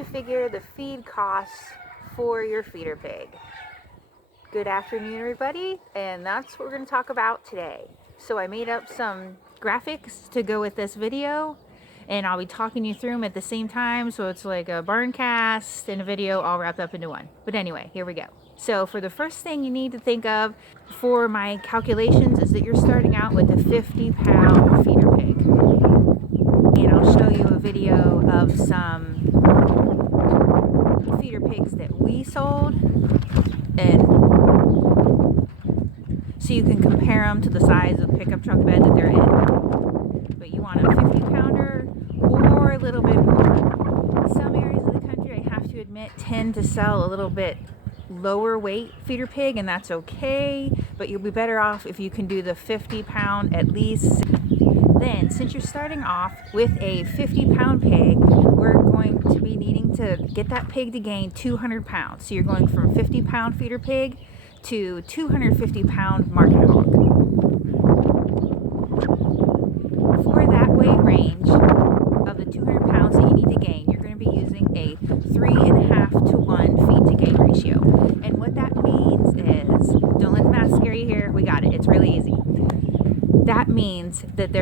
to figure the feed costs for your feeder pig. Good afternoon, everybody, and that's what we're going to talk about today. So I made up some graphics to go with this video, and I'll be talking you through them at the same time, so it's like a barn cast and a video all wrapped up into one. But anyway, here we go. So for the first thing you need to think of for my calculations is that you're starting out with a 50-pound feeder pig. And I'll show you a video of some feeder pigs that we sold, and so you can compare them to the size of the pickup truck bed that they're in. But you want a 50-pounder or a little bit more. Some areas of the country, I have to admit, tend to sell a little bit lower weight feeder pig, and that's okay, but you'll be better off if you can do the 50-pound at least. Then, since you're starting off with a 50-pound pig, we're going to be needing to get that pig to gain 200 pounds. So you're going from 50-pound feeder pig to 250-pound market hog. For that weight range of the 200 pounds that you need to gain, you're going to be using a 3.5 to 1 feed to gain ratio. And what that means is, don't let the math scare you here, we got it, it's really easy. That means that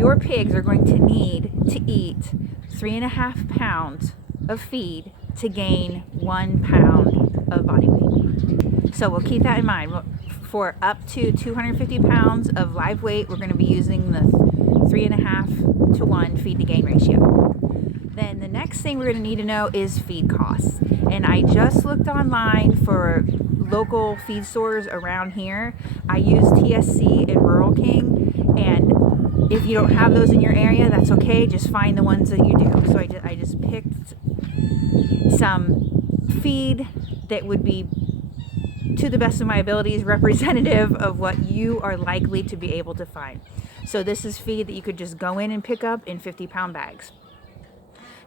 your pigs are going to need to eat 3.5 pounds of feed to gain 1 pound of body weight. So we'll keep that in mind. For up to 250 pounds of live weight, we're going to be using the 3.5 to 1 feed to gain ratio. Then the next thing we're going to need to know is feed costs. And I just looked online for local feed stores around here. I use TSC and Rural King, and if you don't have those in your area, that's okay, just find the ones that you do. So I just picked some feed that would be, to the best of my abilities, representative of what you are likely to be able to find. So this is feed that you could just go in and pick up in 50-pound bags.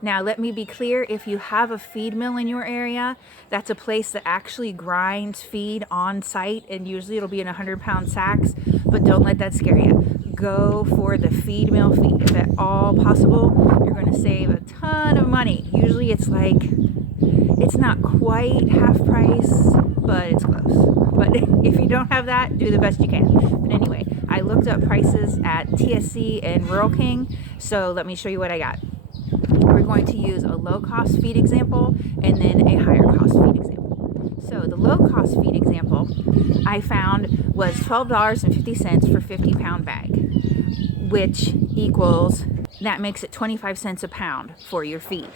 Now, let me be clear, if you have a feed mill in your area, that's a place that actually grinds feed on site, and usually it'll be in 100-pound sacks, but don't let that scare you. Go for the feed mill feed. If at all possible, you're going to save a ton of money. Usually it's not quite half price, but it's close. But if you don't have that, do the best you can. But anyway, I looked up prices at TSC and Rural King, so let me show you what I got. We're going to use a low-cost feed example and then a higher-cost feed example. So the low-cost feed example I found was $12.50 for 50-pound bag, which equals, that makes it 25 cents a pound for your feed.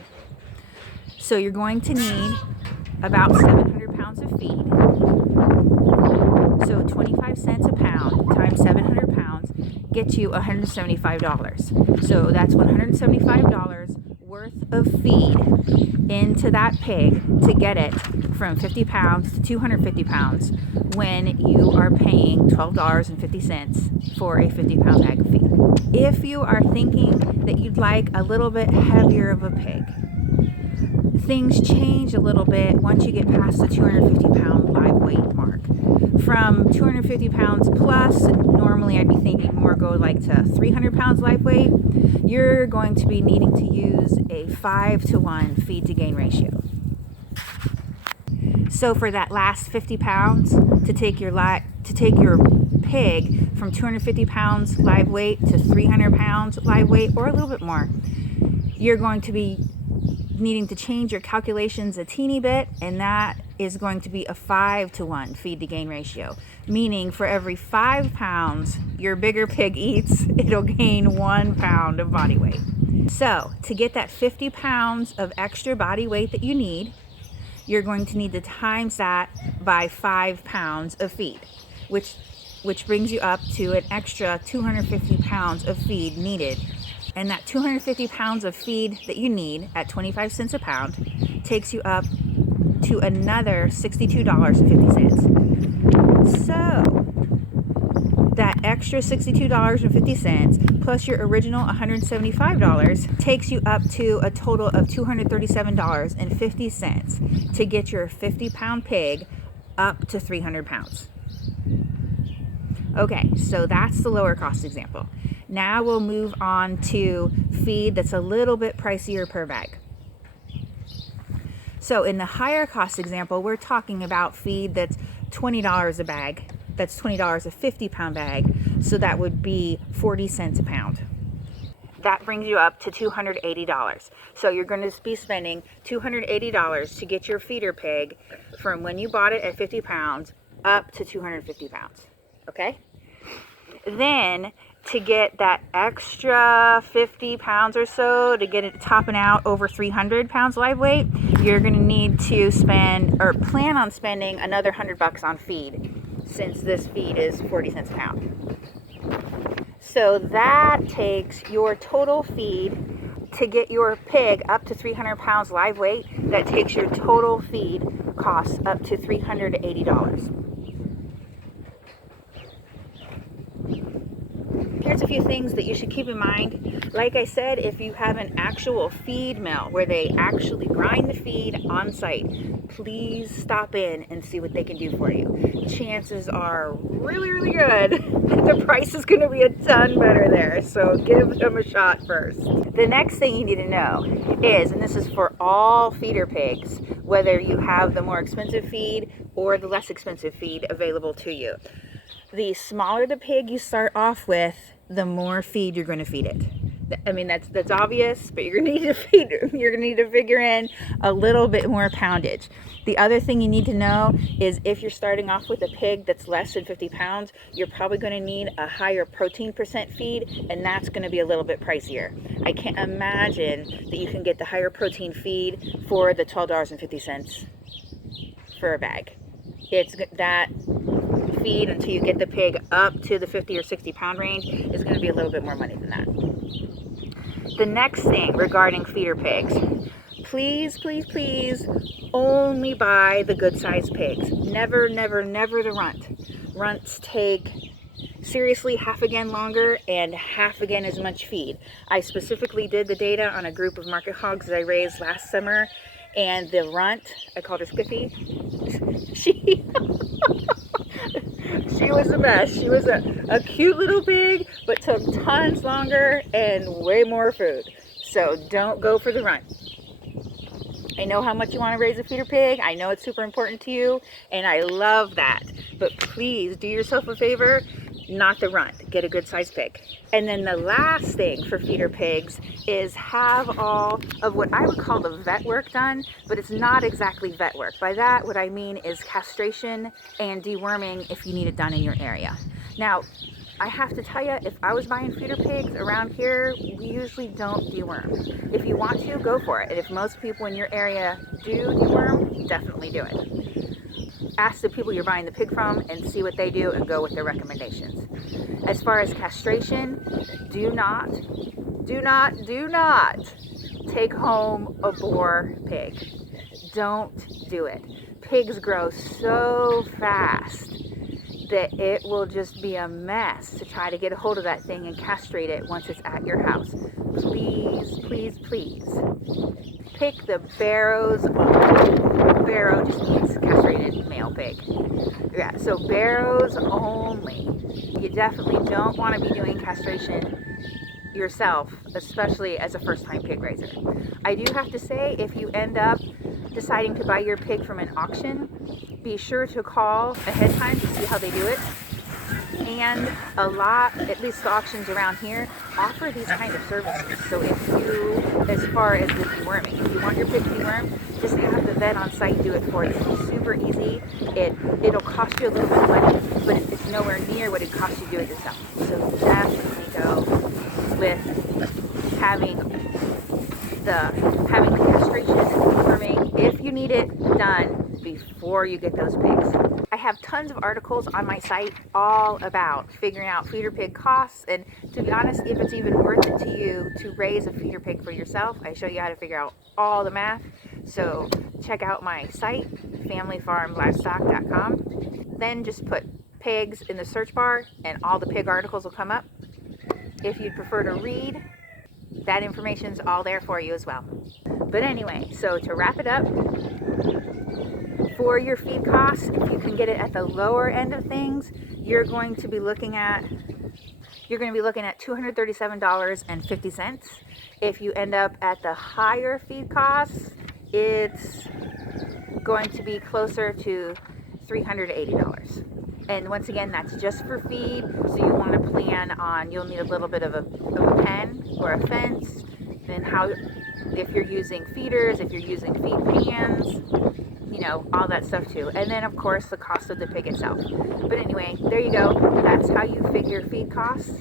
So you're going to need about 700 pounds of feed. So 25 cents a pound times 700 pounds gets you $175. So that's $175 worth of feed into that pig to get it from 50 pounds to 250 pounds when you are paying $12.50 for a 50-pound bag of feed. If you are thinking that you'd like a little bit heavier of a pig, things change a little bit once you get past the 250-pound live weight mark. From 250 pounds plus, normally I'd be thinking more go like to 300 pounds live weight, you're going to be needing to use a 5 to 1 feed to gain ratio. So for that last 50 pounds, to take your pig from 250 pounds live weight to 300 pounds live weight, or a little bit more, you're going to be needing to change your calculations a teeny bit, and that is going to be a 5 to 1 feed to gain ratio, meaning for every 5 pounds your bigger pig eats, it'll gain 1 pound of body weight. So to get that 50 pounds of extra body weight that you need, you're going to need to times that by 5 pounds of feed, which brings you up to an extra 250 pounds of feed needed. And that 250 pounds of feed that you need at 25 cents a pound takes you up to another $62.50. So that extra $62.50 plus your original $175 takes you up to a total of $237.50 to get your 50-pound pig up to 300 pounds. Okay, so that's the lower cost example. Now we'll move on to feed that's a little bit pricier per bag. So in the higher cost example, we're talking about feed that's $20 a bag. That's $20 a 50-pound bag. So that would be 40 cents a pound. That brings you up to $280. So you're going to be spending $280 to get your feeder pig from when you bought it at 50 pounds up to 250 pounds. Okay? Then to get that extra 50 pounds or so, to get it topping out over 300 pounds live weight, you're going to need to spend, or plan on spending, another $100 on feed, since this feed is 40 cents a pound. So that takes your total feed to get your pig up to 300 pounds live weight. That takes your total feed costs up to $380. Here's a few things that you should keep in mind. Like I said, if you have an actual feed mill where they actually grind the feed on site, please stop in and see what they can do for you. Chances are really, really good that the price is going to be a ton better there. So give them a shot first. The next thing you need to know is, and this is for all feeder pigs, whether you have the more expensive feed or the less expensive feed available to you. The smaller the pig you start off with, the more feed you're going to feed it. I mean, that's obvious, but you're going to need to feed. You're going to need to figure in a little bit more poundage. The other thing you need to know is, if you're starting off with a pig that's less than 50 pounds, you're probably going to need a higher protein percent feed, and that's going to be a little bit pricier. I can't imagine that you can get the higher protein feed for the $12.50 for a bag. It's that feed, until you get the pig up to the 50 or 60 pound range, is going to be a little bit more money than that. The next thing regarding feeder pigs, please, please, please only buy the good sized pigs. Never, never, never the runt. Runts take seriously half again longer and half again as much feed. I specifically did the data on a group of market hogs that I raised last summer, and the runt, I called her Spiffy, she was a mess. She was a cute little pig, but took tons longer and way more food. So don't go for the runt. I know how much you want to raise a feeder pig. I know it's super important to you, and I love that. But please do yourself a favor, not the runt. Get a good sized pig. And then the last thing for feeder pigs is have all of what I would call the vet work done, but it's not exactly vet work. By that, what I mean is castration and deworming if you need it done in your area. Now, I have to tell you, if I was buying feeder pigs around here, we usually don't deworm. If you want to, go for it. And if most people in your area do deworm, definitely do it. Ask the people you're buying the pig from and see what they do and go with their recommendations. As far as castration, do not take home a boar pig. Don't do it. Pigs grow so fast that it will just be a mess to try to get a hold of that thing and castrate it once it's at your house. Please, please, please. Pick the barrows only. Barrow just means castrated male pig. Yeah, so barrows only. You definitely don't want to be doing castration yourself, especially as a first-time pig raiser. I do have to say, if you end up deciding to buy your pig from an auction, be sure to call ahead of time to see how they do it. And a lot, at least the auctions around here, offer these kind of services. So if you, as far as the deworming, if you want your pig dewormed, just have the vet on site do it for you. It's super easy. It'll cost you a little bit of money, but it's nowhere near what it costs you to do it yourself. So definitely go with having the castration and deworming if you need it done before you get those pigs. I have tons of articles on my site all about figuring out feeder pig costs, and to be honest, if it's even worth it to you to raise a feeder pig for yourself, I show you how to figure out all the math. So check out my site, familyfarmlivestock.com. Then just put pigs in the search bar and all the pig articles will come up. If you'd prefer to read, that information's all there for you as well. But anyway, so to wrap it up, for your feed costs, if you can get it at the lower end of things, you're going to be looking at $237.50. If you end up at the higher feed costs, it's going to be closer to $380. And once again, that's just for feed. So you want to plan on, you'll need a little bit of a pen or a fence. Then how, if you're using feeders, if you're using feed pans, you know, all that stuff too. And then of course the cost of the pig itself. But anyway, there you go. That's how you figure feed costs.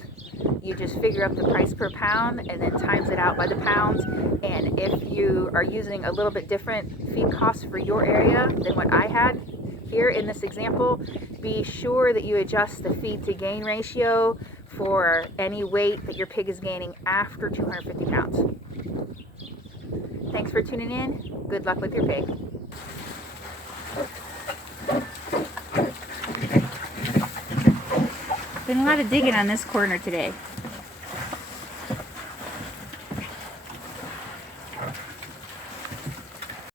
You just figure up the price per pound and then times it out by the pounds. And if you are using a little bit different feed costs for your area than what I had here in this example, be sure that you adjust the feed to gain ratio for any weight that your pig is gaining after 250 pounds. Thanks for tuning in. Good luck with your pig. Been a lot of digging on this corner today.